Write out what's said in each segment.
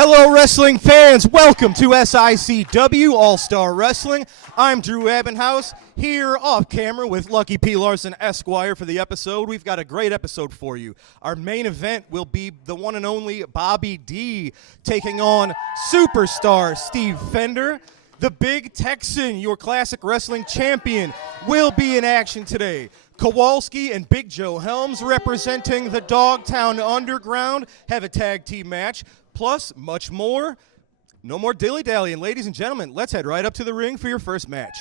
Hello, wrestling fans. Welcome to SICW All-Star Wrestling. I'm Drew Abbenhouse, here off camera with Lucky P. Larson, Esquire, for the episode. We've got a great episode for you. Our main event will be the one and only Bobby D taking on superstar Steve Fender. The Big Texan, your classic wrestling champion, will be in action today. Kowalski and Big Joe Helms, representing the Dogtown Underground, have a tag team match. Plus, much more. No more dilly-dallying. Ladies and gentlemen, let's head right up to the ring for your first match.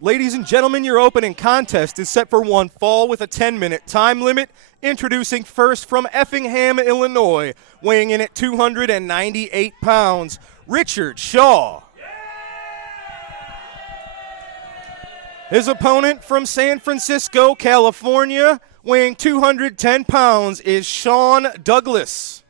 Ladies and gentlemen, your opening contest is set for one fall with a 10-minute time limit. Introducing first from Effingham, Illinois, weighing in at 298 pounds, Richard Shaw. His opponent from San Francisco, California, weighing 210 pounds, is Sean Douglas.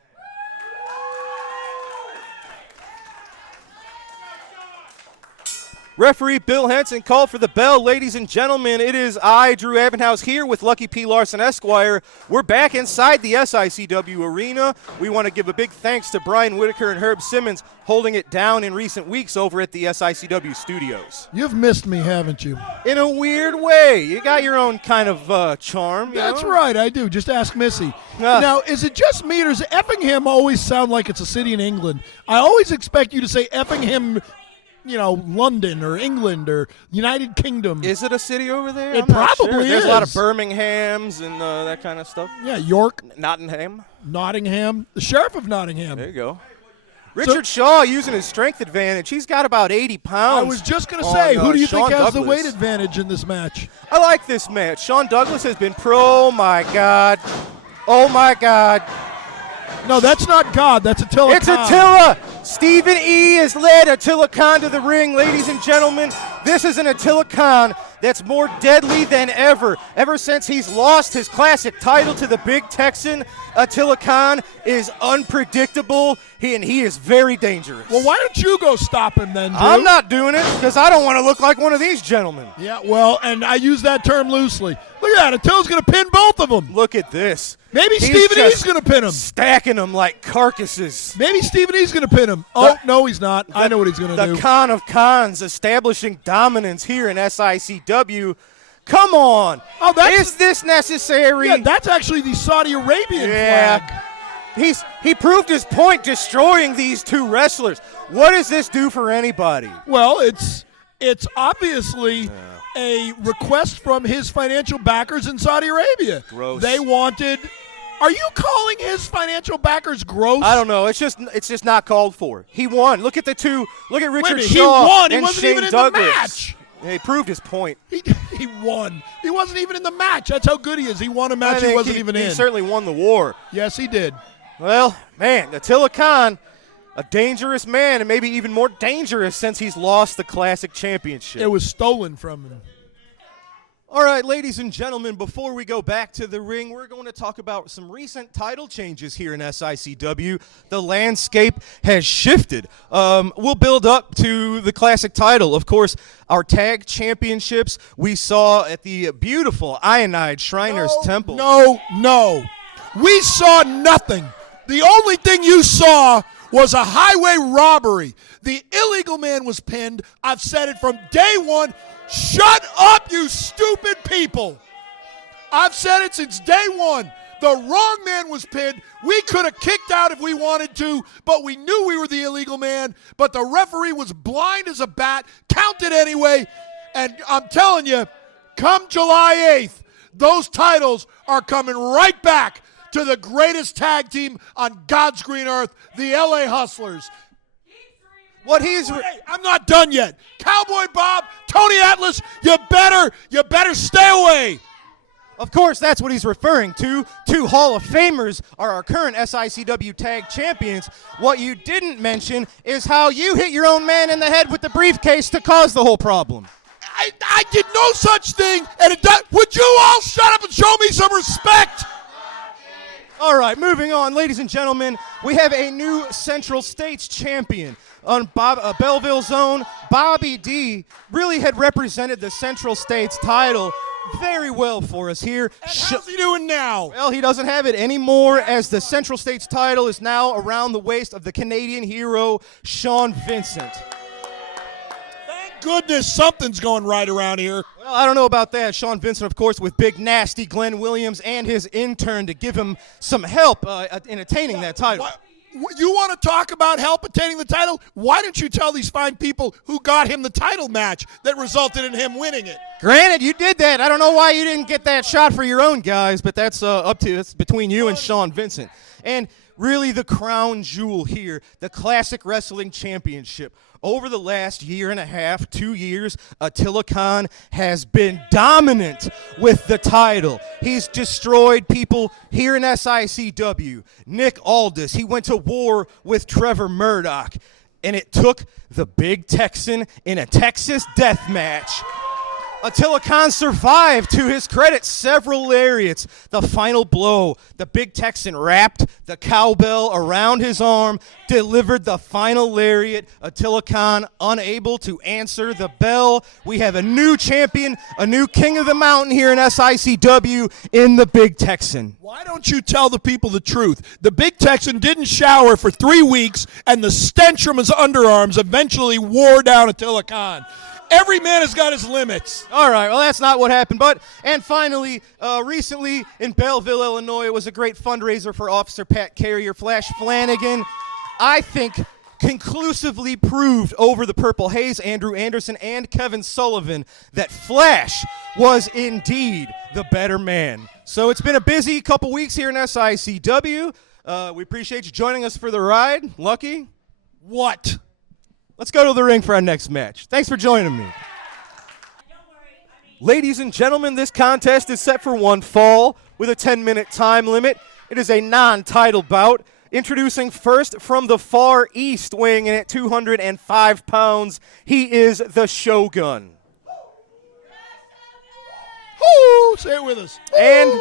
Referee Bill Henson called for the bell. Ladies and gentlemen, it is I, Drew Abbenhouse, here with Lucky P. Larson, Esquire. We're back inside the SICW arena. We want to give a big thanks to Brian Whitaker and Herb Simmons holding it down in recent weeks over at the SICW studios. You've missed me, haven't you? In a weird way. You got your own kind of charm. That's right, I do. Just ask Missy. Now, is it just me, or does Effingham always sound like it's a city in England? I always expect you to say Effingham, you know, London or England or United Kingdom. Is it a city over there? It probably sure. is. There's a lot of Birminghams and that kind of stuff. Yeah, York. Nottingham. The sheriff of Nottingham. There you go. Richard Shaw using his strength advantage. He's got about 80 pounds. I was just going to say, who do you Sean think has Douglas. the weight advantage in this match? I like this match. Sean Douglas has been pro. Oh, my God. Oh, my God. No, that's not God. That's Attila It's Khan. Attila. Stephen E. has led Attila Khan to the ring. Ladies and gentlemen, this is an Attila Khan that's more deadly than ever. Ever since he's lost his classic title to the Big Texan, Attila Khan is unpredictable, and he is very dangerous. Well, why don't you go stop him then, Drew? I'm not doing it because I don't want to look like one of these gentlemen. Yeah, well, and I use that term loosely. Look at that. Attila's going to pin both of them. Look at this. Maybe Stephen E's going to pin him. Stacking them like carcasses. Maybe Stephen E's going to pin him. Oh, no, he's not. I know what he's going to do. The Khan of Khans establishing dominance here in SICW. Come on. Is this necessary? Yeah, that's actually the Saudi Arabian flag. He proved his point destroying these two wrestlers. What does this do for anybody? Well, it's obviously a request from his financial backers in Saudi Arabia. Gross. They wanted. Are you calling his financial backers gross? I don't know. It's just not called for. He won. Look at the two. Look at Richard Shaw he won. He and wasn't Shane even in Douglas. the match. He proved his point. He won. He wasn't even in the match. That's how good he is. He won a match he wasn't even in. He certainly won the war. Yes, he did. Well, man, Attila Khan, a dangerous man, and maybe even more dangerous since he's lost the Classic Championship. It was stolen from him. All right, ladies and gentlemen, before we go back to the ring, we're going to talk about some recent title changes here in SICW. The landscape has shifted. We'll build up to the classic title. Of course, our tag championships we saw at the beautiful Ionide Shriners Temple. No. We saw nothing. The only thing you saw was a highway robbery. The illegal man was pinned. I've said it from day one. Shut up, you stupid people. I've said it since day one. The wrong man was pinned. We could have kicked out if we wanted to, but we knew we were the illegal man. But the referee was blind as a bat, counted anyway. And I'm telling you, come July 8th, those titles are coming right back to the greatest tag team on God's green earth, the LA Hustlers. I'm not done yet. Cowboy Bob, Tony Atlas, you better stay away. Of course, that's what he's referring to. Two Hall of Famers are our current SICW tag champions. What you didn't mention is how you hit your own man in the head with the briefcase to cause the whole problem. I did no such thing, and would you all shut up and show me some respect? All right, moving on. Ladies and gentlemen, we have a new Central States champion. On Belleville Zone, Bobby D really had represented the Central States title very well for us here. And how's he doing now? Well, he doesn't have it anymore, as the Central States title is now around the waist of the Canadian hero, Sean Vincent. Thank goodness something's going right around here. Well, I don't know about that. Sean Vincent, of course, with big, nasty Glenn Williams and his intern to give him some help in attaining that title. You want to talk about help attaining the title? Why don't you tell these fine people who got him the title match that resulted in him winning it? Granted, you did that. I don't know why you didn't get that shot for your own guys, but that's it's between you and Sean Vincent. And really the crown jewel here, the Classic Wrestling Championship. Over the last year and a half, 2 years, Attila Khan has been dominant with the title. He's destroyed people here in SICW. Nick Aldis, he went to war with Trevor Murdoch, and it took the Big Texan in a Texas death match. Attila Khan survived, to his credit, several lariats. The final blow, the Big Texan wrapped the cowbell around his arm, delivered the final lariat. Attila Khan unable to answer the bell. We have a new champion, a new king of the mountain here in SICW in the Big Texan. Why don't you tell the people the truth? The Big Texan didn't shower for 3 weeks, and the stench from his underarms eventually wore down Attila Khan. Every man has got his limits. All right, well, that's not what happened. And finally, recently in Belleville, Illinois, it was a great fundraiser for Officer Pat Carrier. Flash Flanagan, I think, conclusively proved over the Purple Haze, Andrew Anderson, and Kevin Sullivan that Flash was indeed the better man. So it's been a busy couple weeks here in SICW. We appreciate you joining us for the ride. Lucky? What? Let's go to the ring for our next match. Thanks for joining me. Ladies and gentlemen, this contest is set for one fall with a 10-minute time limit. It is a non-title bout. Introducing first from the far east, weighing in at 205 pounds, he is the Shogun. Woo! Say it with us. And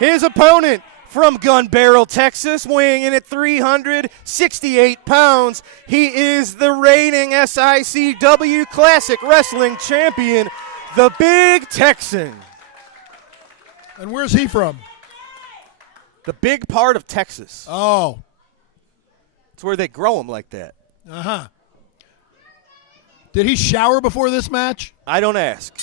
his opponent from Gun Barrel, Texas, weighing in at 368 pounds, he is the reigning SICW Classic Wrestling Champion, the Big Texan. And where's he from? The big part of Texas. Oh. It's where they grow them like that. Uh-huh. Did he shower before this match? I don't ask.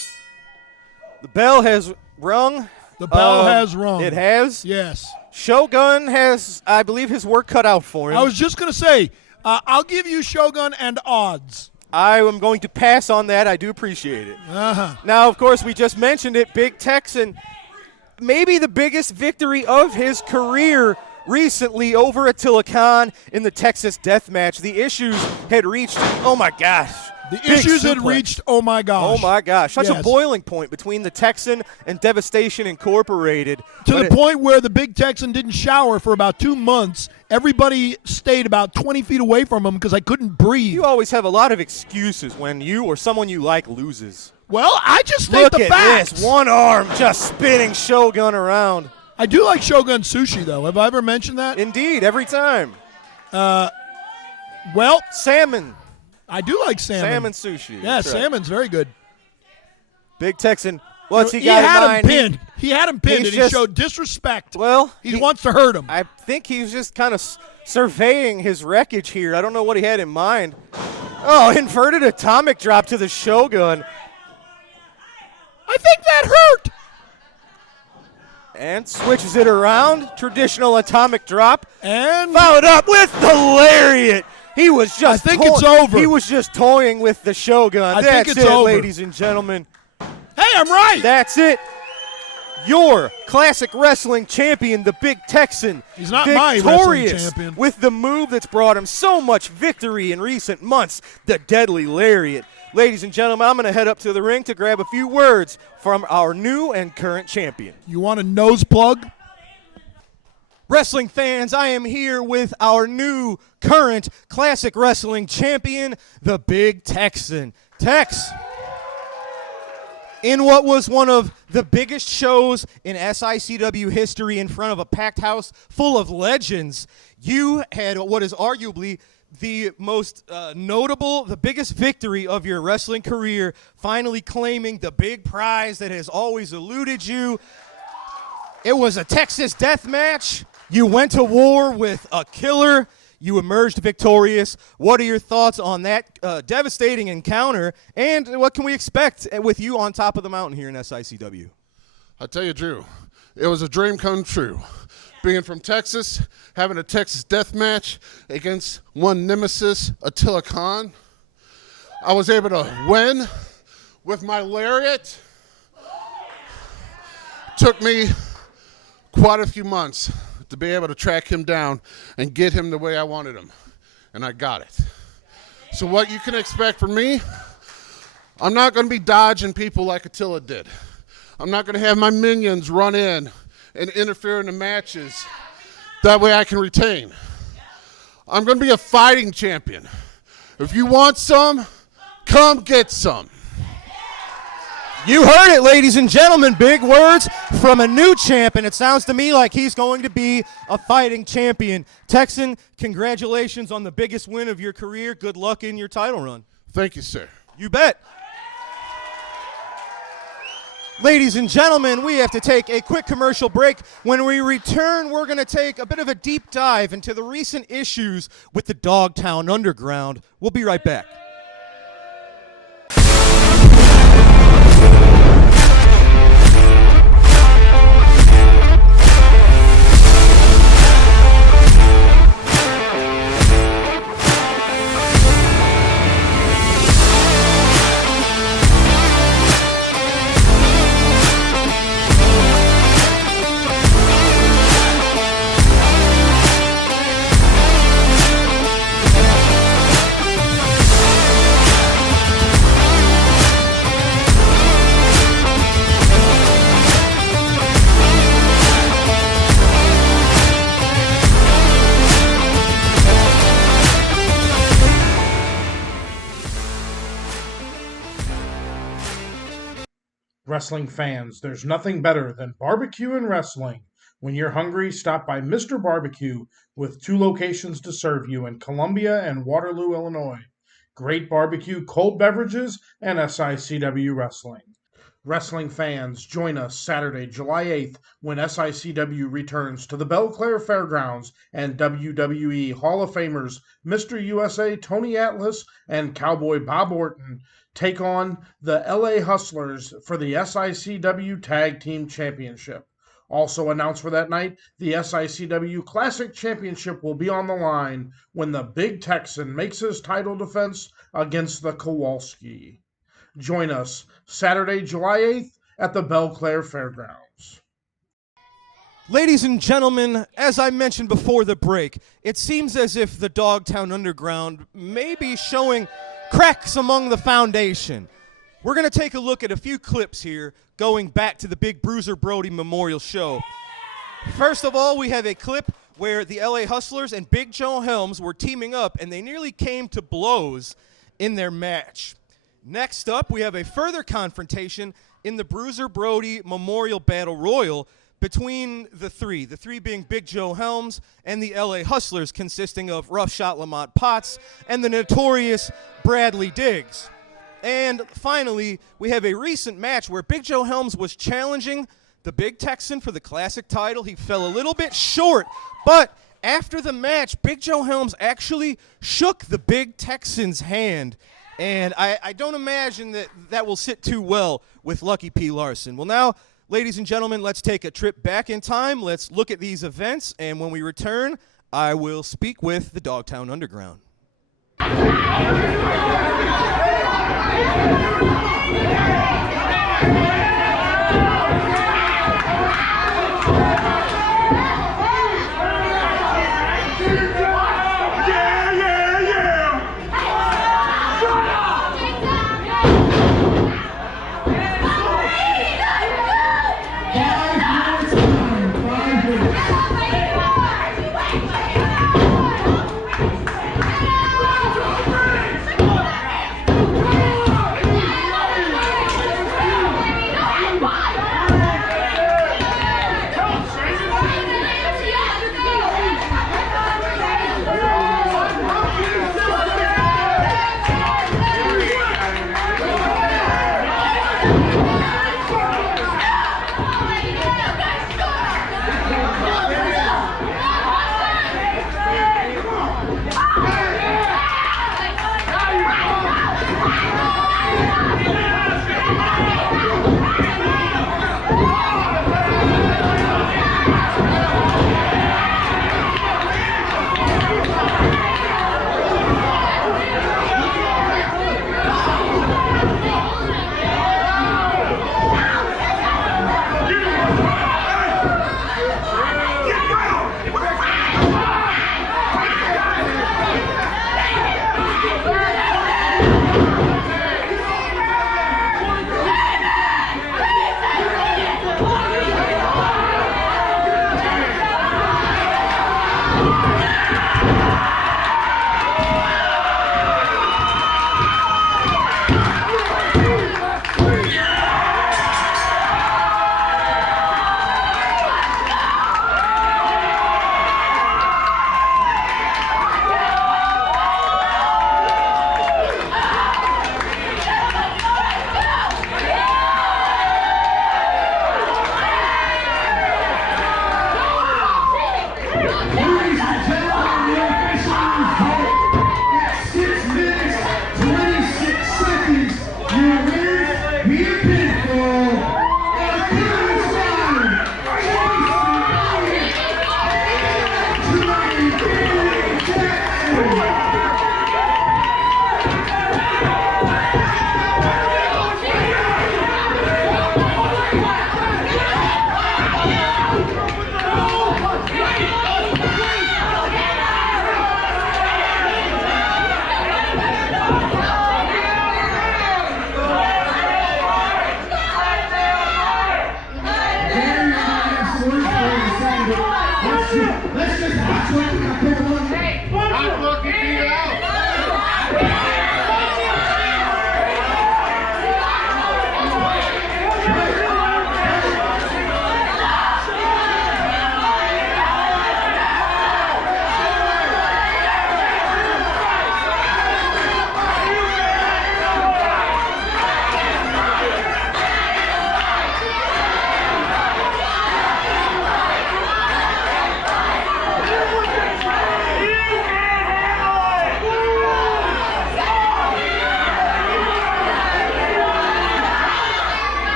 The bell has rung. The bell has rung. It has? Yes. Shogun has, I believe, his work cut out for him. I was just going to say, I'll give you Shogun and odds. I am going to pass on that. I do appreciate it. Uh-huh. Now, of course, we just mentioned it, Big Texan, maybe the biggest victory of his career recently over Attila Khan in the Texas death match. The issues had reached, oh my gosh. The big issues had suplex. reached, oh my gosh. Oh my gosh. Such Yes. a boiling point between the Texan and Devastation Incorporated. To the point where the Big Texan didn't shower for about 2 months. Everybody stayed about 20 feet away from him because I couldn't breathe. You always have a lot of excuses when you or someone you like loses. Well, I just state Look the at facts. this. One arm just spinning Shogun around. I do like Shogun sushi, though. Have I ever mentioned that? Indeed, every time. Well, Salmon. I do like salmon. Salmon sushi. Yeah, That's right. salmon's very good. Big Texan. What's he He got in had him mind? pinned. He had him pinned, he's and just- he showed disrespect. Well, he wants to hurt him. I think he's just kind of surveying his wreckage here. I don't know what he had in mind. Oh, inverted atomic drop to the Shogun. I think that hurt. And switches it around. Traditional atomic drop. And Followed up with the lariat. He was just I think it's over. He was just toying with the Shogun. I That's think it's it, over. ladies and gentlemen. hey, I'm right. That's it. Your classic wrestling champion, the Big Texan. He's not my wrestling victorious champion. with the move that's brought him so much victory in recent months, the deadly lariat. Ladies and gentlemen, I'm going to head up to the ring to grab a few words from our new and current champion. You want a nose plug? Wrestling fans, I am here with our new current classic wrestling champion, the Big Texan. Tex, in what was one of the biggest shows in SICW history in front of a packed house full of legends, you had what is arguably the most notable, the biggest victory of your wrestling career, finally claiming the big prize that has always eluded you. It was a Texas death match. You went to war with a killer. You emerged victorious. What are your thoughts on that devastating encounter, and what can we expect with you on top of the mountain here in SICW? I tell you, Drew, it was a dream come true. Being from Texas, having a Texas death match against one nemesis, Attila Khan. I was able to win with my lariat. Took me quite a few months to be able to track him down and get him the way I wanted him, and I got it. So what you can expect from me, I'm not going to be dodging people like Attila did. I'm not going to have my minions run in and interfere in the matches. That way I can retain. I'm going to be a fighting champion. If you want some, come get some. You heard it, ladies and gentlemen. Big words from a new champ, and it sounds to me like he's going to be a fighting champion. Texan, congratulations on the biggest win of your career. Good luck in your title run. Thank you, sir. You bet. Ladies and gentlemen, we have to take a quick commercial break. When we return, we're going to take a bit of a deep dive into the recent issues with the Dogtown Underground. We'll be right back. Wrestling fans, there's nothing better than barbecue and wrestling. When you're hungry, stop by Mr. Barbecue with 2 locations to serve you in Columbia and Waterloo, Illinois. Great barbecue, cold beverages, and SICW wrestling. Wrestling fans, join us Saturday, July 8th when SICW returns to the Belclaire Fairgrounds and WWE Hall of Famers Mr. USA Tony Atlas and Cowboy Bob Orton take on the LA Hustlers for the SICW Tag Team Championship. Also announced for that night, the SICW Classic Championship will be on the line when the Big Texan makes his title defense against the Kowalski. Join us Saturday, July 8th at the Belclaire Fairgrounds. Ladies and gentlemen, as I mentioned before the break, it seems as if the Dogtown Underground may be showing cracks among the foundation. We're going to take a look at a few clips here going back to the Big Bruiser Brody Memorial Show. First of all, we have a clip where the LA Hustlers and Big Joe Helms were teaming up and they nearly came to blows in their match. Next up, we have a further confrontation in the Bruiser Brody Memorial Battle Royal between the three being Big Joe Helms and the LA Hustlers, consisting of Rough Shot Lamont Potts and the notorious Bradley Diggs. And finally, we have a recent match where Big Joe Helms was challenging the Big Texan for the classic title. He fell a little bit short, but after the match, Big Joe Helms actually shook the Big Texan's hand. And I don't imagine that will sit too well with Lucky P. Larson. Well, now, ladies and gentlemen, let's take a trip back in time. Let's look at these events, and when we return, I will speak with the Dogtown Underground.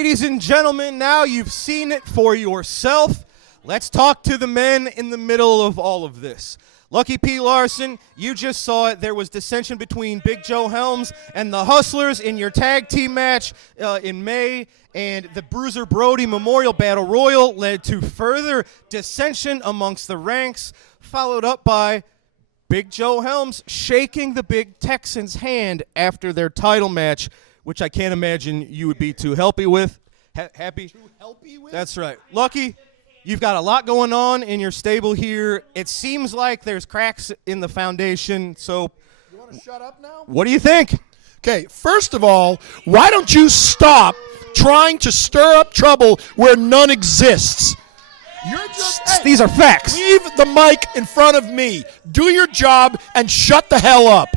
Ladies and gentlemen, now you've seen it for yourself. Let's talk to the men in the middle of all of this. Lucky P. Larson, you just saw it. There was dissension between Big Joe Helms and the Hustlers in your tag team match in May, and the Bruiser Brody Memorial Battle Royal led to further dissension amongst the ranks, followed up by Big Joe Helms shaking the Big Texan's hand after their title match, which I can't imagine you would be too happy with. Happy? Too helpy with? That's right. Lucky, you've got a lot going on in your stable here. It seems like there's cracks in the foundation, so You want to shut up now? what do you think? Okay, first of all, why don't you stop trying to stir up trouble where none exists? You're just hey, These are facts. leave the mic in front of me. Do your job and shut the hell up.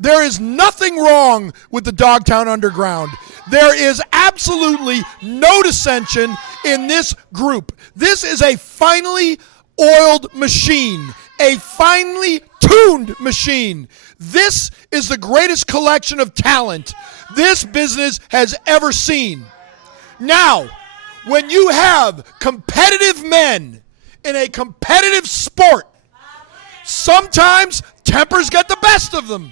There is nothing wrong with the Dogtown Underground. There is absolutely no dissension in this group. This is a finely oiled machine, a finely tuned machine. This is the greatest collection of talent this business has ever seen. Now, when you have competitive men in a competitive sport, sometimes tempers get the best of them.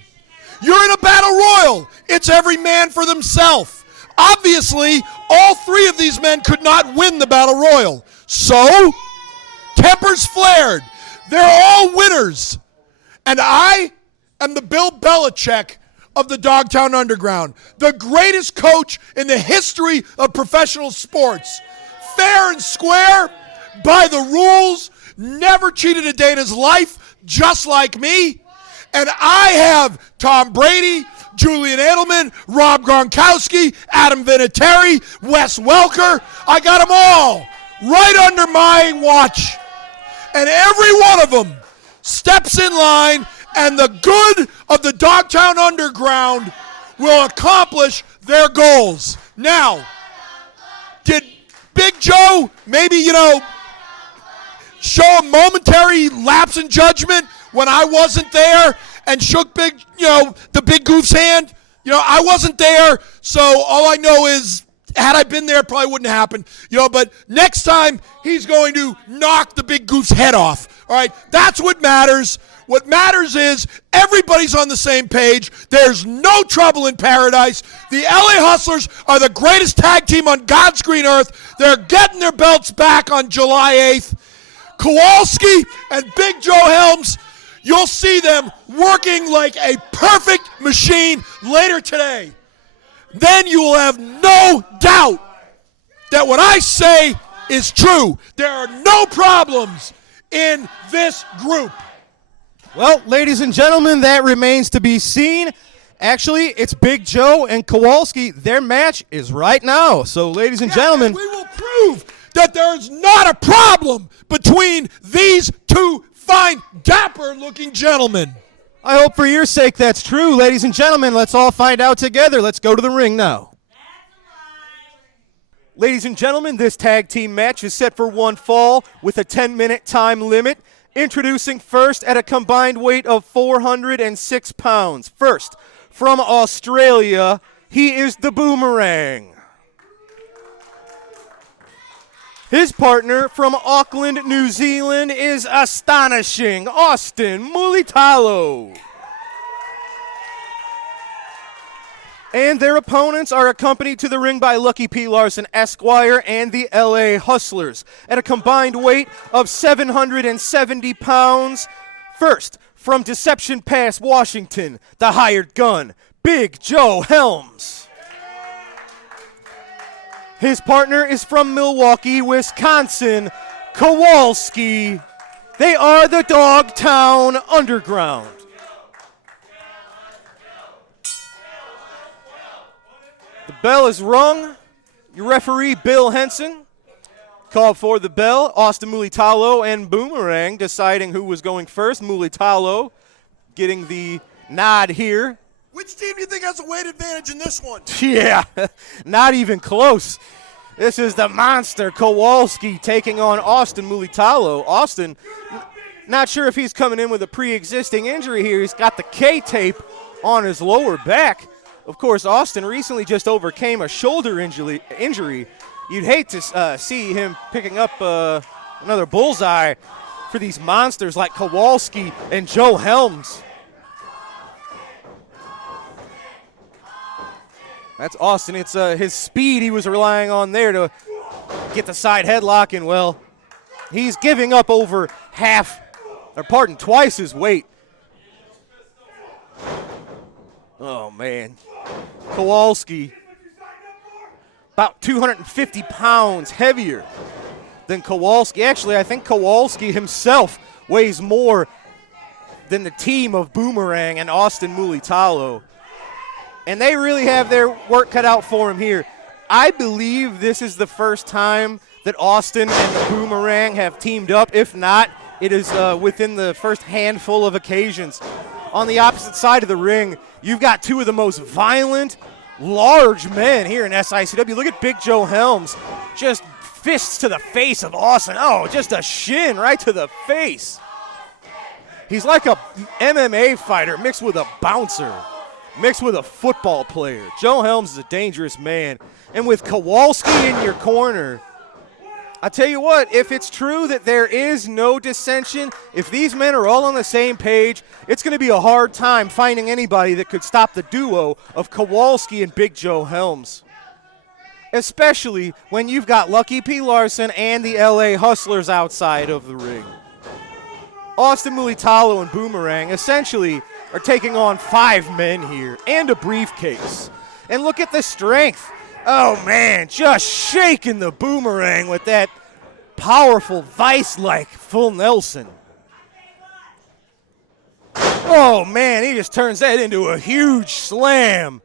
You're in a battle royal. It's every man for themselves. Obviously, all three of these men could not win the battle royal. So, tempers flared. They're all winners. And I am the Bill Belichick of the Dogtown Underground, the greatest coach in the history of professional sports. Fair and square, by the rules, never cheated a day in his life, just like me. And I have Tom Brady, Julian Edelman, Rob Gronkowski, Adam Vinatieri, Wes Welker. I got them all right under my watch. And every one of them steps in line, and the good of the Dogtown Underground will accomplish their goals. Now, did Big Joe maybe, show a momentary lapse in judgment when I wasn't there and shook the Big Goof's hand? I wasn't there, so all I know is had I been there, it probably wouldn't happen. But next time, he's going to knock the Big Goof's head off. All right, that's what matters. What matters is everybody's on the same page. There's no trouble in paradise. The LA Hustlers are the greatest tag team on God's green earth. They're getting their belts back on July 8th. Kowalski and Big Joe Helms, you'll see them working like a perfect machine later today. Then you will have no doubt that what I say is true. There are no problems in this group. Well, ladies and gentlemen, that remains to be seen. Actually, it's Big Joe and Kowalski. Their match is right now. So, ladies and gentlemen, we will prove that there's not a problem between these two fine, dapper-looking gentlemen. I hope for your sake that's true. Ladies and gentlemen, let's all find out together. Let's go to the ring now. Ladies and gentlemen, this tag team match is set for one fall with a 10-minute time limit. Introducing first at a combined weight of 406 pounds. First, from Australia, he is the Boomerang. His partner from Auckland, New Zealand is astonishing Austin Mulitalo. And their opponents are accompanied to the ring by Lucky P. Larson, Esquire, and the LA Hustlers at a combined weight of 770 pounds. First, from Deception Pass, Washington, the hired gun, Big Joe Helms. His partner is from Milwaukee, Wisconsin, Kowalski. They are the Dogtown Underground. The bell is rung. Your referee, Bill Henson, called for the bell. Austin Mulitalo and Boomerang deciding who was going first. Mulitalo getting the nod here. Which team do you think has a weight advantage in this one? Yeah, not even close. This is the monster Kowalski taking on Austin Mulitalo. Austin, not sure if he's coming in with a pre-existing injury here. He's got the K-tape on his lower back. Of course, Austin recently just overcame a shoulder injury. You'd hate to see him picking up another bullseye for these monsters like Kowalski and Joe Helms. That's Austin. It's his speed he was relying on there to get the side headlock, and well, he's giving up over twice his weight. Oh, man. Kowalski, about 250 pounds heavier than Kowalski. Actually, I think Kowalski himself weighs more than the team of Boomerang and Austin Mulitalo. And they really have their work cut out for him here. I believe this is the first time that Austin and the Boomerang have teamed up. If not, it is within the first handful of occasions. On the opposite side of the ring, you've got two of the most violent, large men here in SICW. Look at Big Joe Helms, just fists to the face of Austin. Oh, just a shin right to the face. He's like a MMA fighter mixed with a bouncer, mixed with a football player. Joe Helms is a dangerous man. And with Kowalski in your corner, I tell you what, if it's true that there is no dissension, if these men are all on the same page, it's going to be a hard time finding anybody that could stop the duo of Kowalski and Big Joe Helms. Especially when you've got Lucky P. Larson and the LA Hustlers outside of the ring. Austin Mulitalo and Boomerang essentially are taking on 5 men here and a briefcase. And look at the strength. Oh, man, just shaking the Boomerang with that powerful vice-like full Nelson. Oh, man, he just turns that into a huge slam.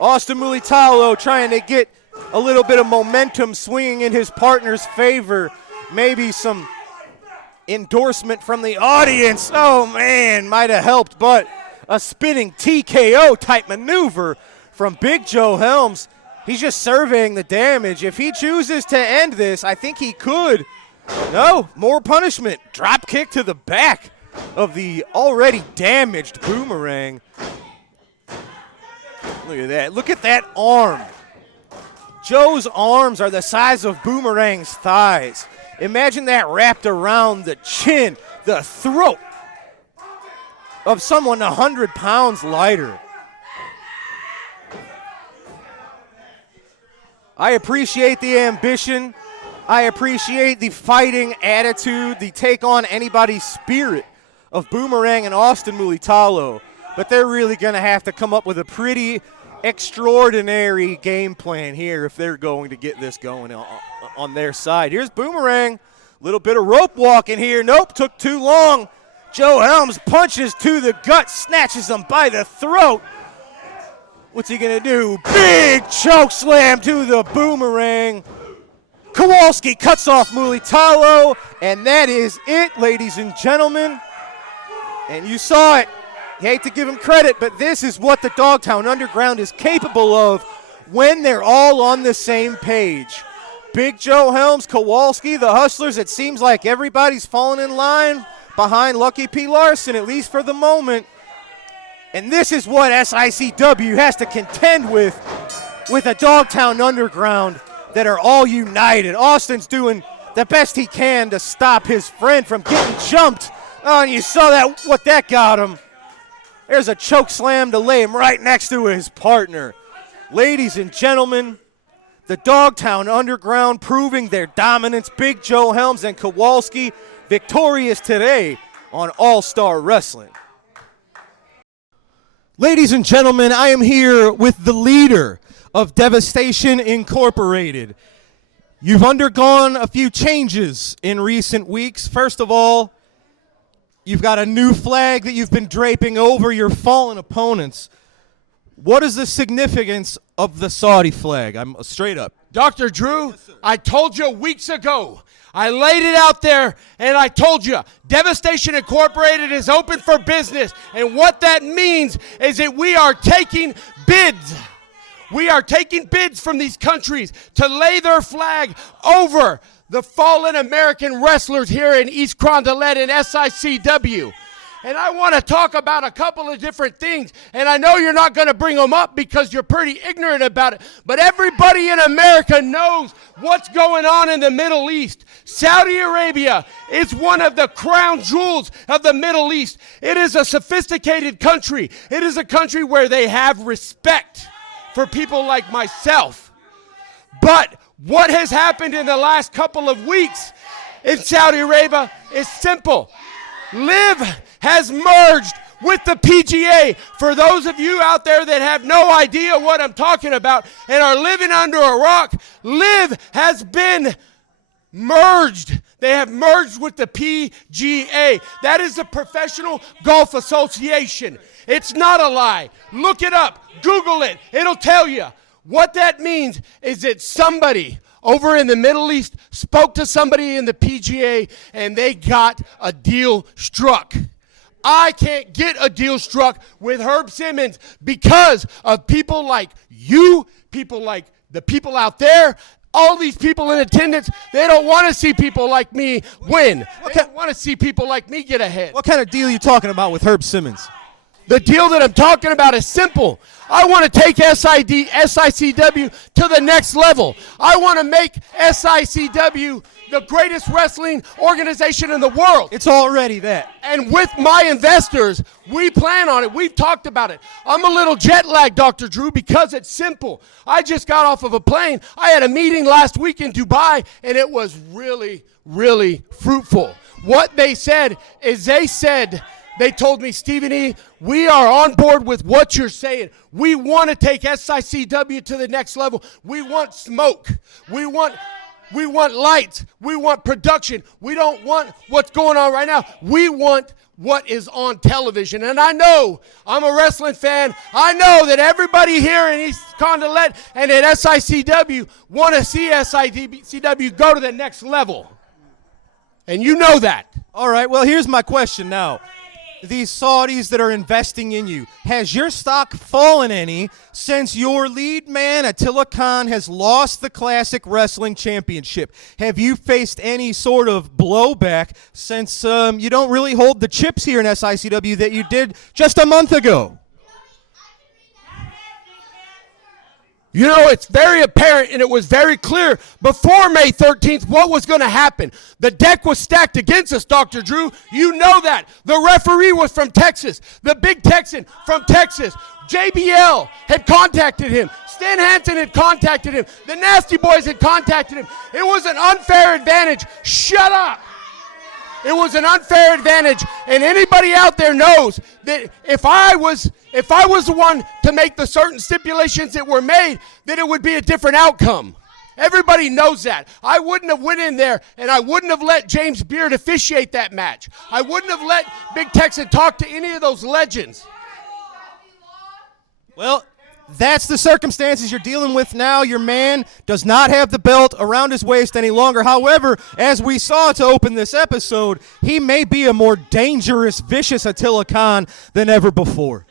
Austin Mulitalo trying to get a little bit of momentum swinging in his partner's favor. Maybe some endorsement from the audience. Oh, man, might have helped, but a spinning TKO type maneuver from Big Joe Helms. He's just surveying the damage. If he chooses to end this, I think he could. No, more punishment. Drop kick to the back of the already damaged Boomerang. Look at that. Look at that arm. Joe's arms are the size of Boomerang's thighs. Imagine that wrapped around the chin, the throat of someone 100 pounds lighter. I appreciate the ambition. I appreciate the fighting attitude, the take on anybody's spirit of Boomerang and Austin Mulitalo. But they're really going to have to come up with a pretty extraordinary game plan here if they're going to get this going on their side. Here's Boomerang. Little bit of rope walking here. Nope, took too long. Joe Helms punches to the gut, snatches him by the throat. What's he going to do? Big choke slam to the Boomerang. Kowalski cuts off Mulitalo, and that is it, ladies and gentlemen. And you saw it. You hate to give him credit, but this is what the Dogtown Underground is capable of when they're all on the same page. Big Joe Helms, Kowalski, the Hustlers, it seems like everybody's falling in line behind Lucky P. Larson, at least for the moment. And this is what SICW has to contend with a Dogtown Underground that are all united. Austin's doing the best he can to stop his friend from getting jumped. Oh, and you saw that what that got him. There's a choke slam to lay him right next to his partner. Ladies and gentlemen, the Dogtown Underground proving their dominance. Big Joe Helms and Kowalski victorious today on All-Star Wrestling. Ladies and gentlemen, I am here with the leader of Devastation Incorporated. You've undergone a few changes in recent weeks. First of all, you've got a new flag that you've been draping over your fallen opponents. What is the significance of the Saudi flag? I'm straight up. Dr. Drew, I told you weeks ago. I laid it out there, and I told you, Devastation Incorporated is open for business. And what that means is that we are taking bids. We are taking bids from these countries to lay their flag over the fallen American wrestlers here in East Carondelet and SICW. And I want to talk about a couple of different things. And I know you're not going to bring them up because you're pretty ignorant about it. But everybody in America knows what's going on in the Middle East. Saudi Arabia is one of the crown jewels of the Middle East. It is a sophisticated country. It is a country where they have respect for people like myself. But what has happened in the last couple of weeks in Saudi Arabia is simple. Live has merged with the PGA. For those of you out there that have no idea what I'm talking about and are living under a rock, Live has been merged. They have merged with the PGA. That is the Professional Golf Association. It's not a lie. Look it up. Google it. It'll tell you. What that means is that somebody over in the Middle East spoke to somebody in the PGA and they got a deal struck. I can't get a deal struck with Herb Simmons because of people like you, people like the people out there, all these people in attendance. They don't want to see people like me win. They don't want to see people like me get ahead. What kind of deal are you talking about with Herb Simmons? The deal that I'm talking about is simple. I want to take SICW to the next level. I want to make SICW the greatest wrestling organization in the world. It's already that. And with my investors, we plan on it. We've talked about it. I'm a little jet lagged, Dr. Drew, because it's simple. I just got off of a plane. I had a meeting last week in Dubai, and it was really, really fruitful. What they said is they told me, Stephen E., we are on board with what you're saying. We want to take SICW to the next level. We want smoke. We want lights. We want production. We don't want what's going on right now. We want what is on television. And I know, I'm a wrestling fan. I know that everybody here in East Condolet and at SICW want to see SICW go to the next level. And you know that. All right, well, here's my question now. These Saudis that are investing in you, has your stock fallen any since your lead man, Attila Khan, has lost the Classic Wrestling Championship? Have you faced any sort of blowback since you don't really hold the chips here in SICW that you did just a month ago? You know, it's very apparent and it was very clear before May 13th what was going to happen. The deck was stacked against us, Dr. Drew. You know that. The referee was from Texas. The big Texan from Texas. JBL had contacted him. Stan Hansen had contacted him. The Nasty Boys had contacted him. It was an unfair advantage. Shut up. It was an unfair advantage, and anybody out there knows that if I was the one to make the certain stipulations that were made, that it would be a different outcome. Everybody knows that. I wouldn't have went in there, and I wouldn't have let James Beard officiate that match. I wouldn't have let Big Texan talk to any of those legends. Well, that's the circumstances you're dealing with now. Your man does not have the belt around his waist any longer. However, as we saw to open this episode, he may be a more dangerous, vicious Attila Khan than ever before.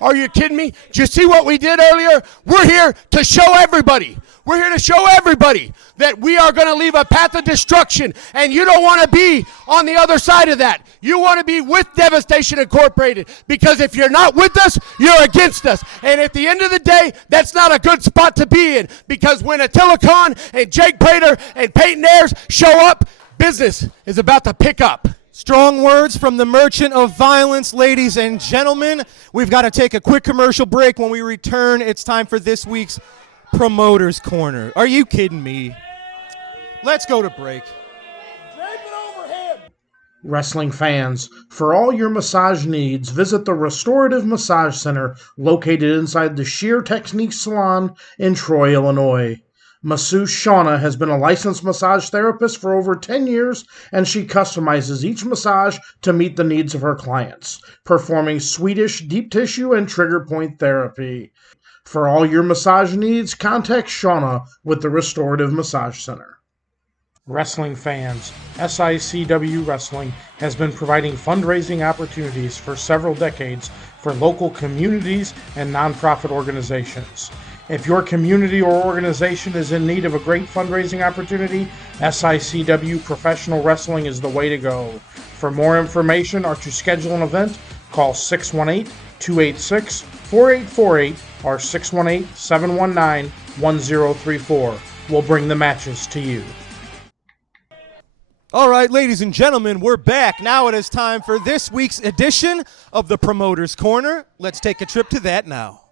Are you kidding me? Did you see what we did earlier? We're here to show everybody. We're here to show everybody that we are going to leave a path of destruction, and you don't want to be on the other side of that. You want to be with Devastation Incorporated, because if you're not with us, you're against us. And at the end of the day, that's not a good spot to be in, because when Attila Khan and Jake Prater and Peyton Ayers show up, business is about to pick up. Strong words from the merchant of violence, ladies and gentlemen. We've got to take a quick commercial break. When we return, it's time for this week's Promoter's Corner. Are you kidding me? Let's go to break. Wrestling fans, for all your massage needs, visit the Restorative Massage Center located inside the Sheer Technique Salon in Troy, Illinois. Masseuse Shauna has been a licensed massage therapist for over 10 years, and she customizes each massage to meet the needs of her clients, performing Swedish deep tissue and trigger point therapy. For all your massage needs, contact Shauna with the Restorative Massage Center. Wrestling fans, SICW Wrestling has been providing fundraising opportunities for several decades for local communities and nonprofit organizations. If your community or organization is in need of a great fundraising opportunity, SICW Professional Wrestling is the way to go. For more information or to schedule an event, call 618-286-4848 or 618-719-1034. We'll bring the matches to you. All right, ladies and gentlemen, we're back. Now it is time for this week's edition of the Promoter's Corner. Let's take a trip to that now.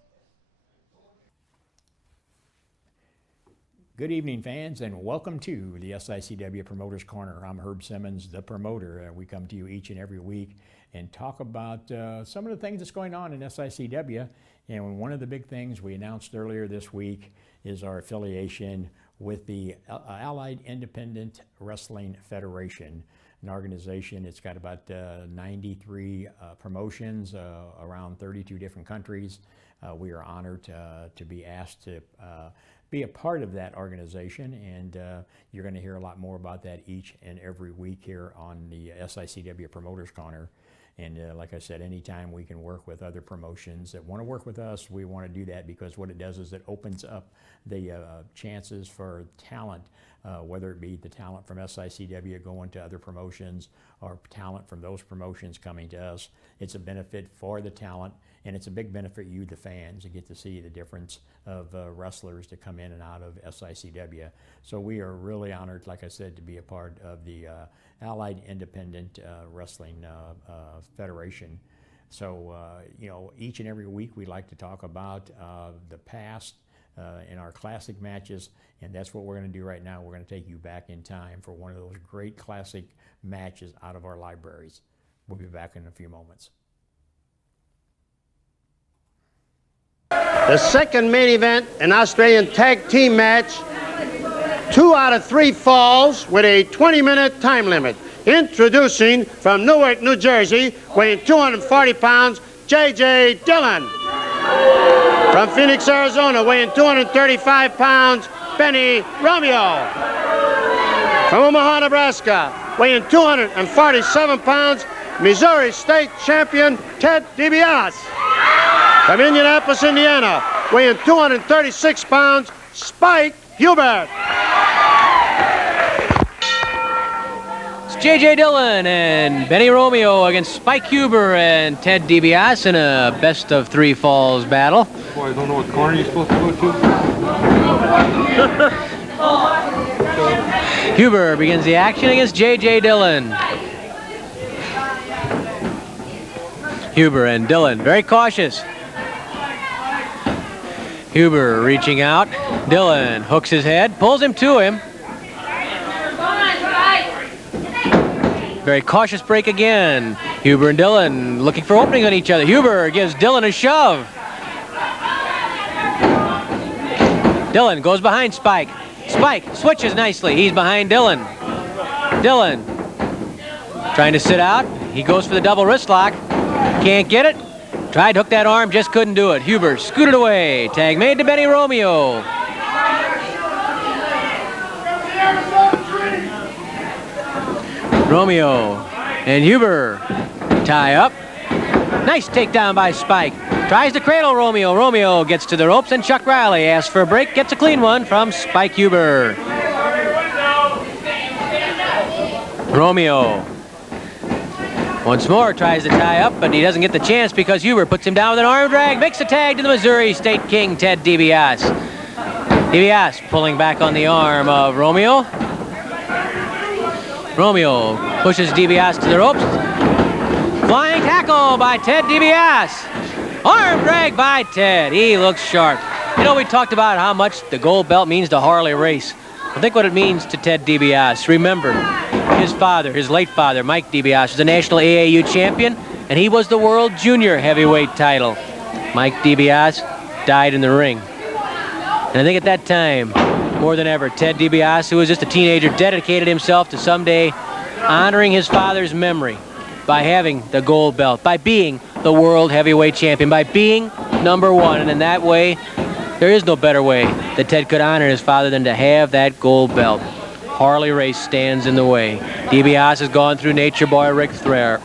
Good evening, fans, and welcome to the SICW Promoter's Corner. I'm Herb Simmons, the promoter, and we come to you each and every week and talk about some of the things that's going on in SICW. And one of the big things we announced earlier this week is our affiliation with the Allied Independent Wrestling Federation, an organization. It's got about 93 promotions around 32 different countries. We are honored to be asked to be a part of that organization, and you're going to hear a lot more about that each and every week here on the SICW Promoters Corner. And like I said, anytime we can work with other promotions that want to work with us, we want to do that, because what it does is it opens up the chances for talent, whether it be the talent from SICW going to other promotions or talent from those promotions coming to us. It's a benefit for the talent, and it's a big benefit you, the fans, to get to see the difference of wrestlers that come in and out of SICW. So we are really honored, like I said, to be a part of the Allied Independent Wrestling Federation. So, you know, each and every week we like to talk about the past in our classic matches, and that's what we're going to do right now. We're going to take you back in time for one of those great classic matches out of our libraries. We'll be back in a few moments. The second main event, an Australian tag team match, 2 out of 3 falls with a 20-minute time limit. Introducing from Newark, New Jersey, weighing 240 pounds, J.J. Dillon. From Phoenix, Arizona, weighing 235 pounds, Benny Romeo. From Omaha, Nebraska, weighing 247 pounds, Missouri State Champion Ted DiBiase. From Indianapolis, Indiana, weighing 236 pounds, Spike Hubert. It's J.J. Dillon and Benny Romeo against Spike Huber and Ted DiBiase in a best-of-3 falls battle. Boy, I don't know what corner you're supposed to go to. Huber begins the action against J.J. Dillon. Huber and Dillon very cautious. Huber reaching out. Dillon hooks his head, pulls him to him. Very cautious break again. Huber and Dillon looking for openings on each other. Huber gives Dillon a shove. Dillon goes behind Spike. Spike switches nicely. He's behind Dillon. Dillon trying to sit out. He goes for the double wrist lock. Can't get it. Tried to hook that arm, just couldn't do it. Huber scooted away. Tag made to Benny Romeo. Romeo and Huber tie up. Nice takedown by Spike. Tries to cradle Romeo. Romeo gets to the ropes, and Chuck Riley asks for a break. Gets a clean one from Spike Huber. Romeo once more tries to tie up, but he doesn't get the chance because Huber puts him down with an arm drag. Makes a tag to the Missouri State King, Ted DiBiase. DiBiase pulling back on the arm of Romeo. Romeo pushes DiBiase to the ropes. Flying tackle by Ted DiBiase. Arm drag by Ted. He looks sharp. You know, we talked about how much the gold belt means to Harley Race. I think what it means to Ted DiBiase. Remember, his father, his late father, Mike DiBiase, was a national AAU champion, and he was the world junior heavyweight title. Mike DiBiase died in the ring. And I think at that time, more than ever, Ted DiBiase, who was just a teenager, dedicated himself to someday honoring his father's memory by having the gold belt, by being the world heavyweight champion, by being #1. And in that way, there is no better way that Ted could honor his father than to have that gold belt. Harley Race stands in the way. DiBiase has gone through Nature Boy Ric Flair,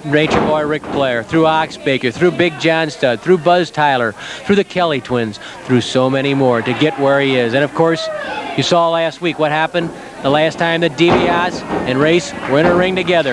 through Ox Baker, through Big John Studd, through Buzz Tyler, through the Kelly twins, through so many more to get where he is. And of course, you saw last week what happened the last time that DiBiase and Race were in a ring together.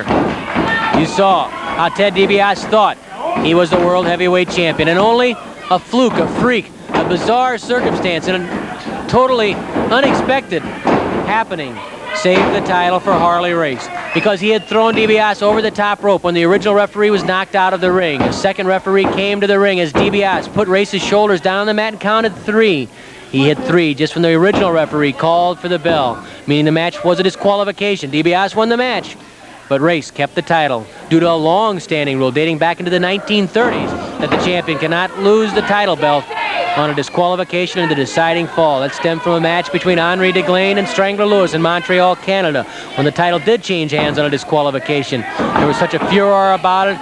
You saw how Ted DiBiase thought he was the world heavyweight champion, and only a fluke, a freak, a bizarre circumstance, and a totally unexpected happening saved the title for Harley Race, because he had thrown DiBiase over the top rope when the original referee was knocked out of the ring. A second referee came to the ring as DiBiase put Race's shoulders down on the mat and counted 3. He hit 3 just when the original referee called for the bell, meaning the match was a disqualification. DiBiase won the match, but Race kept the title due to a long-standing rule dating back into the 1930s that the champion cannot lose the title belt on a disqualification in the deciding fall. That stemmed from a match between Henri Deglaine and Strangler Lewis in Montreal, Canada, when the title did change hands on a disqualification. There was such a furor about it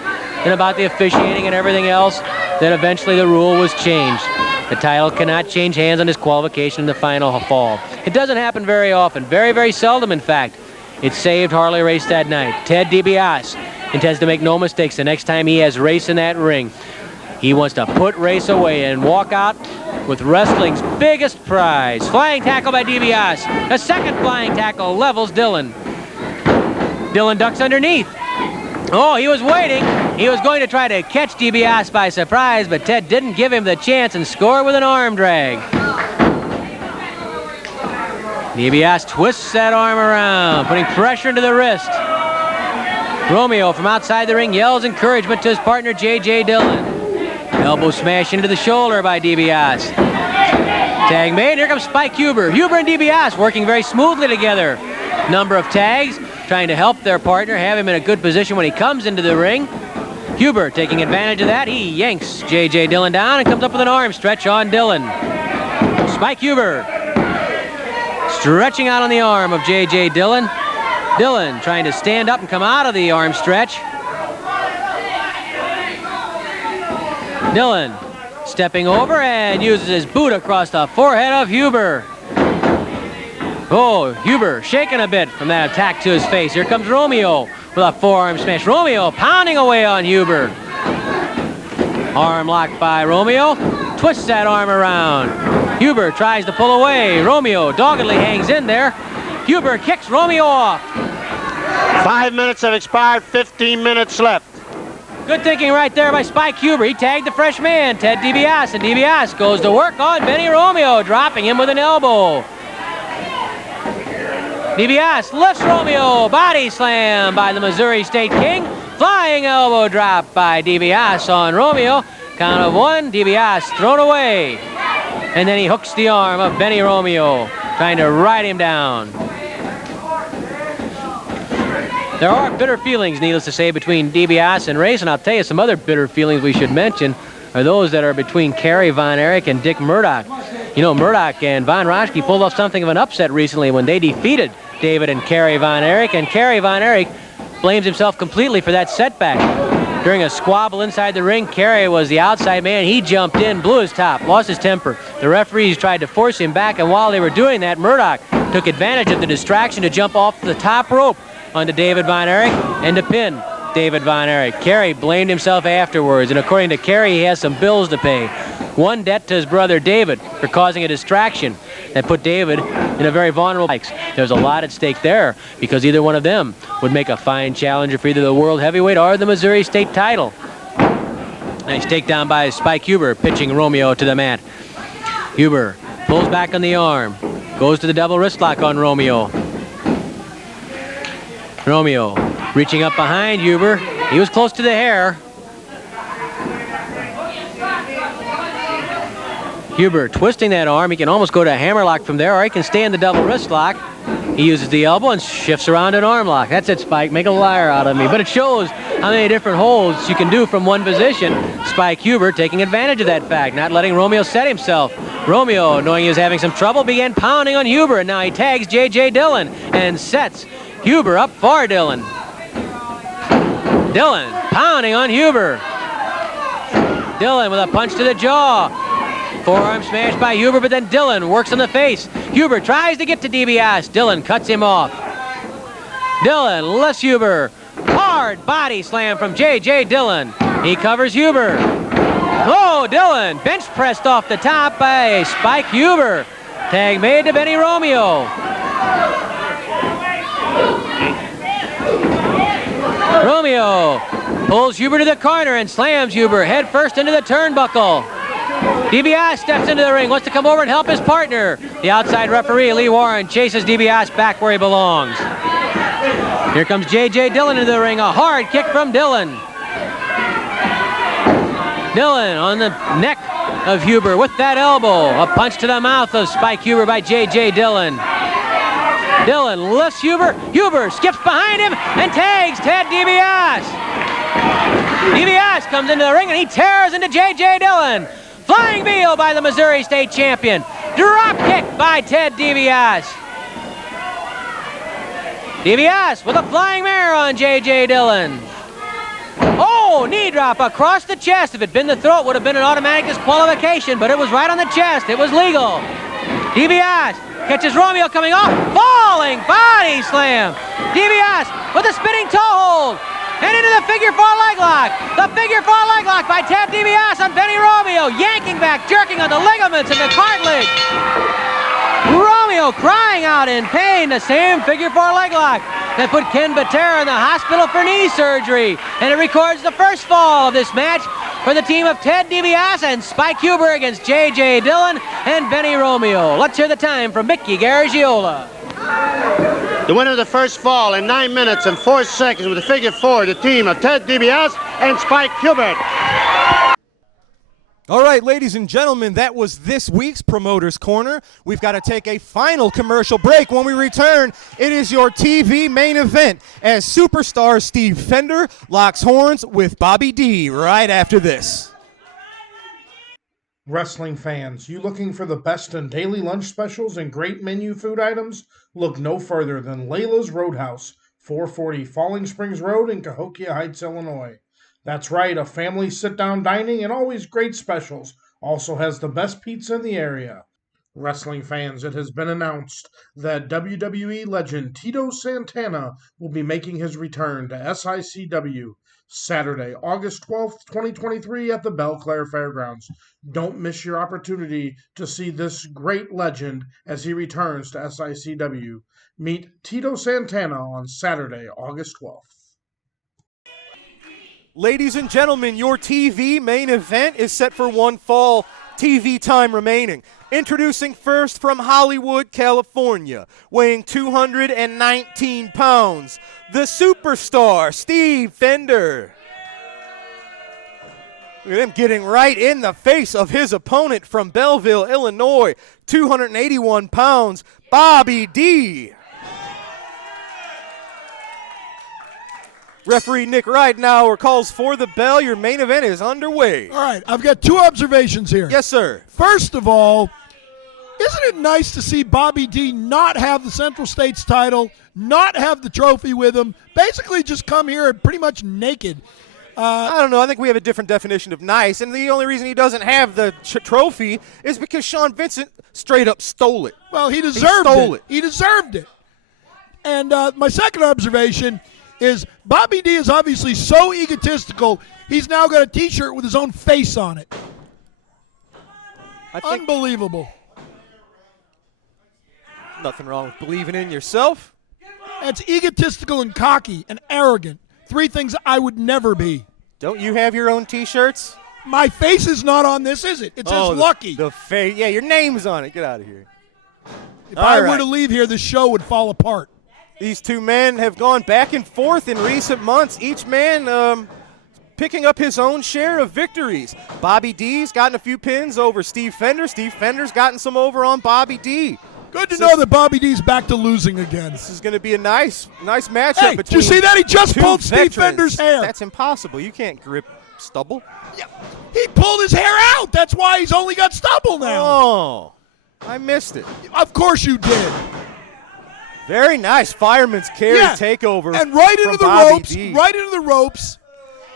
and about the officiating and everything else that eventually the rule was changed. The title cannot change hands on disqualification in the final fall. It doesn't happen very often, very, very seldom, in fact. It saved Harley Race that night. Ted DiBiase intends to make no mistakes the next time he has Race in that ring. He wants to put Race away and walk out with wrestling's biggest prize. Flying tackle by DiBiase. A second flying tackle levels Dillon. Dillon ducks underneath. Oh, he was waiting. He was going to try to catch DiBiase by surprise, but Ted didn't give him the chance and scored with an arm drag. DiBiase twists that arm around, putting pressure into the wrist. Romeo from outside the ring yells encouragement to his partner, J.J. Dillon. Elbow smash into the shoulder by DiBiase. Tag made. Here comes Spike Huber. Huber and DiBiase working very smoothly together. Number of tags, trying to help their partner, have him in a good position when he comes into the ring. Huber taking advantage of that. He yanks J.J. Dillon down and comes up with an arm stretch on Dillon. Spike Huber stretching out on the arm of J.J. Dillon. Dillon trying to stand up and come out of the arm stretch. Dillon stepping over and uses his boot across the forehead of Huber. Oh, Huber shaking a bit from that attack to his face. Here comes Romeo with a forearm smash. Romeo pounding away on Huber. Arm locked by Romeo. Twists that arm around. Huber tries to pull away. Romeo doggedly hangs in there. Huber kicks Romeo off. 5 minutes have expired, 15 minutes left. Good thinking right there by Spike Huber. He tagged the fresh man, Ted DiBiase, and DiBiase goes to work on Benny Romeo, dropping him with an elbow. DiBiase lifts Romeo, body slam by the Missouri State King. Flying elbow drop by DiBiase on Romeo. Count of 1, DiBiase thrown away. And then he hooks the arm of Benny Romeo, trying to ride him down. There are bitter feelings, needless to say, between DiBiase and Race, and I'll tell you some other bitter feelings we should mention are those that are between Kerry Von Erich and Dick Murdoch. You know, Murdoch and Von Roschke pulled off something of an upset recently when they defeated David and Kerry Von Erich, and Kerry Von Erich blames himself completely for that setback. During a squabble inside the ring, Kerry was the outside man. He jumped in, blew his top, lost his temper. The referees tried to force him back, and while they were doing that, Murdoch took advantage of the distraction to jump off the top rope onto David Von Erich and to pin David Von Erich. Kerry blamed himself afterwards, and according to Kerry, he has some bills to pay. One debt to his brother David for causing a distraction that put David in a very vulnerable place. There's a lot at stake there because either one of them would make a fine challenger for either the World Heavyweight or the Missouri State title. Nice takedown by Spike Huber, pitching Romeo to the mat. Huber pulls back on the arm, goes to the double wrist lock on Romeo. Romeo reaching up behind Huber. He was close to the hair. Huber twisting that arm. He can almost go to a hammerlock from there, or he can stay in the double wrist lock. He uses the elbow and shifts around an arm lock. That's it, Spike. Make a liar out of me. But it shows how many different holds you can do from one position. Spike Huber taking advantage of that fact, not letting Romeo set himself. Romeo, knowing he was having some trouble, began pounding on Huber, and now he tags J.J. Dillon and sets Huber up for Dillon. Dillon pounding on Huber. Dillon with a punch to the jaw. Forearm smash by Huber, but then Dillon works on the face. Huber tries to get to DiBiase. Dillon cuts him off. Dillon lifts Huber. Hard body slam from J.J. Dillon. He covers Huber. Oh, Dillon bench pressed off the top by Spike Huber. Tag made to Benny Romeo. Romeo pulls Huber to the corner and slams Huber head first into the turnbuckle. DiBiase steps into the ring, wants to come over and help his partner. The outside referee, Lee Warren, chases DiBiase back where he belongs. Here comes J.J. Dillon into the ring, a hard kick from Dillon. Dillon on the neck of Huber with that elbow. A punch to the mouth of Spike Huber by J.J. Dillon. Dillon lifts Huber. Huber skips behind him and tags Ted DiBiase. DiBiase comes into the ring and he tears into J.J. Dillon. Flying Veal by the Missouri State champion. Drop kick by Ted DiBiase. DiBiase with a flying mare on J.J. Dillon. Oh, knee drop across the chest. If it had been the throat, would have been an automatic disqualification, but it was right on the chest. It was legal. DiBiase catches Romeo coming off. Falling body slam. DiBiase with a spinning toe hold. And into the figure four leg lock. The figure four leg lock by Ted DiBiase on Benny Romeo. Yanking back, jerking on the ligaments and the cartilage. Romeo crying out in pain. The same figure four leg lock that put Ken Batera in the hospital for knee surgery. And it records the first fall of this match for the team of Ted DiBiase and Spike Huber against J.J. Dillon and Benny Romeo. Let's hear the time from Mickey Garagiola. The winner of the first fall in 9 minutes and 4 seconds with a figure four, the team of Ted DiBiase and Spike Huber. All right, ladies and gentlemen, that was this week's Promoter's Corner. We've got to take a final commercial break. When we return, it is your TV main event as superstar Steve Fender locks horns with Bobby D right after this. Wrestling fans, you looking for the best in daily lunch specials and great menu food items? Look no further than Layla's Roadhouse, 440 Falling Springs Road in Cahokia Heights, Illinois. That's right, a family sit-down dining and always great specials. Also has the best pizza in the area. Wrestling fans, it has been announced that WWE legend Tito Santana will be making his return to SICW Saturday, August 12th, 2023 at the Belle Claire Fairgrounds. Don't miss your opportunity to see this great legend as he returns to SICW. Meet Tito Santana on Saturday, August 12th. Ladies and gentlemen, your TV main event is set for one fall. TV time remaining. Introducing first from Hollywood, California, weighing 219 pounds, the superstar, Steve Fender. Look at him getting right in the face of his opponent from Belleville, Illinois, 281 pounds, Bobby D. Referee Nick Ridenauer calls for the bell. Your main event is underway. All right, I've got two observations here. Yes, sir. First of all, isn't it nice to see Bobby D not have the Central States title, not have the trophy with him, basically just come here pretty much naked? I don't know. I think we have a different definition of nice, and the only reason he doesn't have the trophy is because Sean Vincent straight up stole it. Well, he deserved it. He deserved it. And my second observation is Bobby D is obviously so egotistical, he's now got a T-shirt with his own face on it. Unbelievable. Nothing wrong with believing in yourself. That's egotistical and cocky and arrogant. Three things I would never be. Don't you have your own T-shirts? My face is not on this, is it? It says Lucky. The face. Yeah, your name's on it. Get out of here. If I were to leave here, the show would fall apart. These two men have gone back and forth in recent months, each man picking up his own share of victories. Bobby D's gotten a few pins over Steve Fender. Steve Fender's gotten some over on Bobby D. Good to know that Bobby D's back to losing again. This is going to be a nice matchup. Hey, did you see that? He just pulled Steve veterans. Fender's hair. That's impossible. You can't grip stubble. Yeah, he pulled his hair out. That's why he's only got stubble now. Oh, I missed it. Of course you did. Very nice fireman's carry takeover. And right into the Bobby ropes. D. Right into the ropes.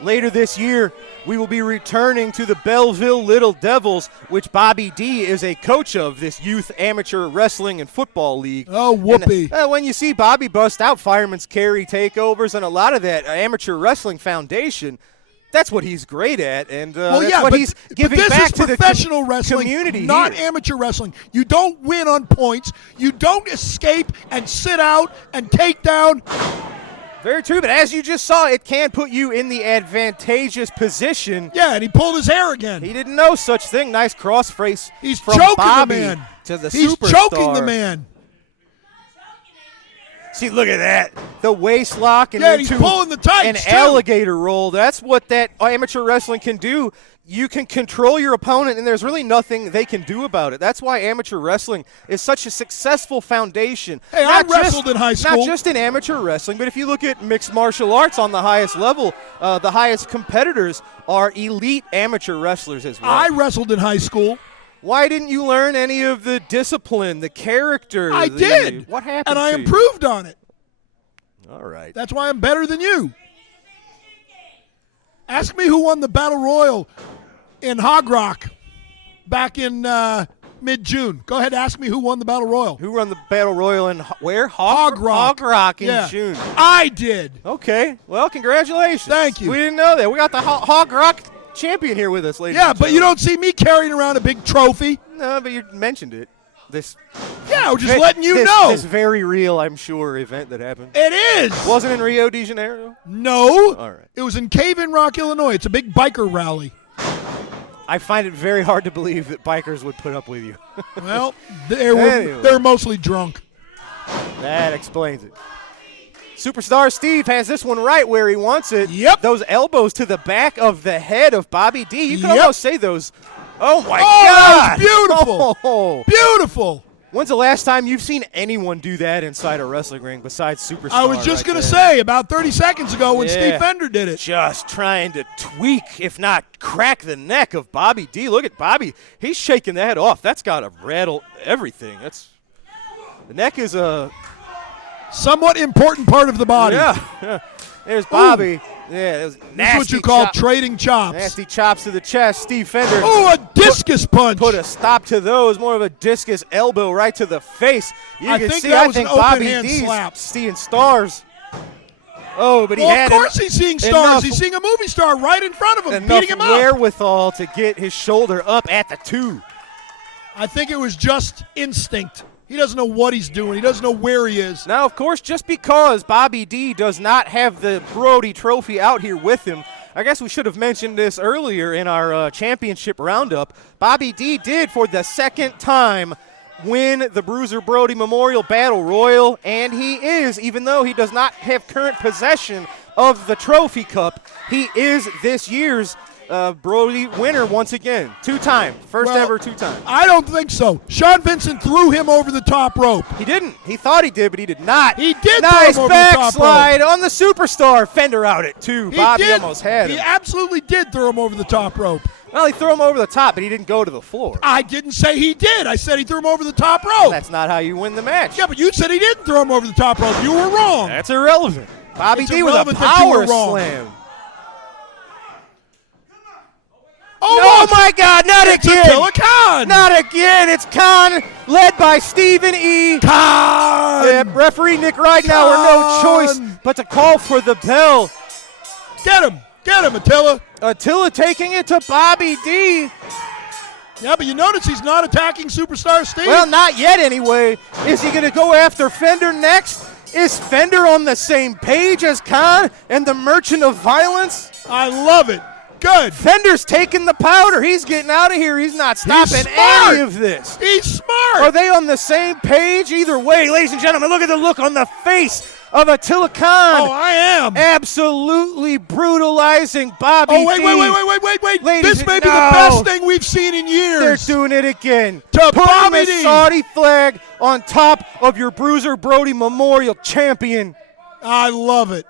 Later this year, we will be returning to the Belleville Little Devils, which Bobby D is a coach of, this youth amateur wrestling and football league. Oh, whoopee. And, when you see Bobby bust out fireman's carry takeovers and a lot of that amateur wrestling foundation, that's what he's great at, and that's what he's giving but this back is to the professional wrestling, community not here. amateur wrestling. You don't win on points. You don't escape and sit out and take down. Very true, but as you just saw, it can put you in the advantageous position. Yeah, and he pulled his hair again. He didn't know such thing. Nice cross face He's from choking Bobby the man. to the He's superstar. choking the man. See, look at that. The waist lock and Yeah, he's into pulling the tights, an too. alligator roll. That's what that amateur wrestling can do. You can control your opponent, and there's really nothing they can do about it. That's why amateur wrestling is such a successful foundation. Hey, I wrestled in high school. Not just in amateur wrestling, but if you look at mixed martial arts on the highest level, the highest competitors are elite amateur wrestlers as well. I wrestled in high school. Why didn't you learn any of the discipline, the character? I did. What happened And I to you? improved on it. All right. That's why I'm better than you. Ask me who won the Battle Royal in Hog Rock back in mid-June. Go ahead, ask me who won the Battle Royal. Who won the Battle Royal in where? Hog Rock. Hog Rock in Yeah. June. I did. Okay. Well, congratulations. Thank you. We didn't know that. We got the Hog Rock champion here with us, ladies. Yeah, and but you gentlemen. don't see me carrying around a big trophy. No, but you mentioned it. This. Yeah, we're just letting you this, know. This very real, I'm sure, event that happened. It is. Wasn't in Rio de Janeiro? No. All right. It was in Cave in Rock, Illinois. It's a big biker rally. I find it very hard to believe that bikers would put up with you. Well, Anyway. they're mostly drunk. That explains it. Superstar Steve has this one right where he wants it. Yep. Those elbows to the back of the head of Bobby D. You can Yep. almost say those. Oh, my that God. was beautiful. Oh. Beautiful. When's the last time you've seen anyone do that inside a wrestling ring besides Superstar? I was just right going to there? say about 30 seconds ago when Yeah. Steve Fender did it. Just trying to tweak, if not crack the neck of Bobby D. Look at Bobby. He's shaking that off. That's got to rattle everything. The neck is a Somewhat important part of the body. Yeah. There's Bobby. Yeah, it was nasty. That's what you call chop- trading chops. Nasty chops to the chest. Steve Fender. Oh, a discus punch. Put a stop to those. More of a discus elbow right to the face. You I can think see, that I was an think Bobby open-hand D's slap. seeing stars. Oh, but he Well, had of course he's seeing stars. enough- He's seeing a movie star right in front of him, enough beating him up. wherewithal to get his shoulder up at the 2. I think it was just instinct. He doesn't know what he's doing. He doesn't know where he is. Now, of course, just because Bobby D does not have the Brody Trophy out here with him, I guess we should have mentioned this earlier in our championship roundup. Bobby D did, for the second time, win the Bruiser Brody Memorial Battle Royal, and he is, even though he does not have current possession of the Trophy Cup, he is this year's Brody winner once again. 2-time. First Well, ever 2-time. I don't think so. Sean Vincent threw him over the top rope. He didn't. He thought he did, but he did not. He did Nice throw him over the top rope. backslide on the Superstar. Fender out at 2. He Bobby did. almost had He him. absolutely did throw him over the top rope. Well, he threw him over the top, but he didn't go to the floor. I didn't say he did. I said he threw him over the top rope. That's not how you win the match. Yeah, but you said he didn't throw him over the top rope. You were wrong. That's irrelevant. Bobby It's D with a irrelevant that you were power wrong. slam. Oh, Oh look! my God, not It's again. Attila Khan. Not again. It's Khan, led by Stephen E. Khan. Referee Nick Ridenour, no choice Khan. but to call for the bell. Get him, Attila. Attila taking it to Bobby D. Yeah, but you notice he's not attacking Superstar Steve. Well, not yet anyway. Is he going to go after Fender next? Is Fender on the same page as Khan and the Merchant of Violence? I love it. Good. Fender's taking the powder. He's getting out of here. He's not stopping smart. any of this. He's smart. Are they on the same page? Either way, ladies and gentlemen, look at the look on the face of Attila Khan. Oh, I am. Absolutely brutalizing Bobby Oh, wait, D. wait. Ladies This may and- be the no. best thing we've seen in They're years. doing it again. To Putting Bobby the D. Saudi flag on top of your Bruiser Brody Memorial champion. I love it.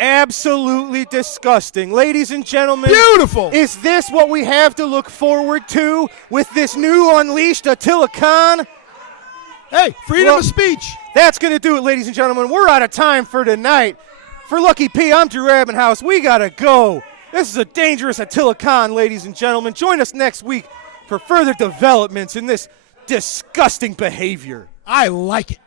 Absolutely disgusting. Ladies and gentlemen, Beautiful. is this what we have to look forward to with this new unleashed Attila Khan? Hey, freedom Well, of speech. That's going to do it, ladies and gentlemen. We're out of time for tonight. For Lucky P, I'm Drew Abbenhouse. We got to go. This is a dangerous Attila Khan, ladies and gentlemen. Join us next week for further developments in this disgusting behavior. I like it.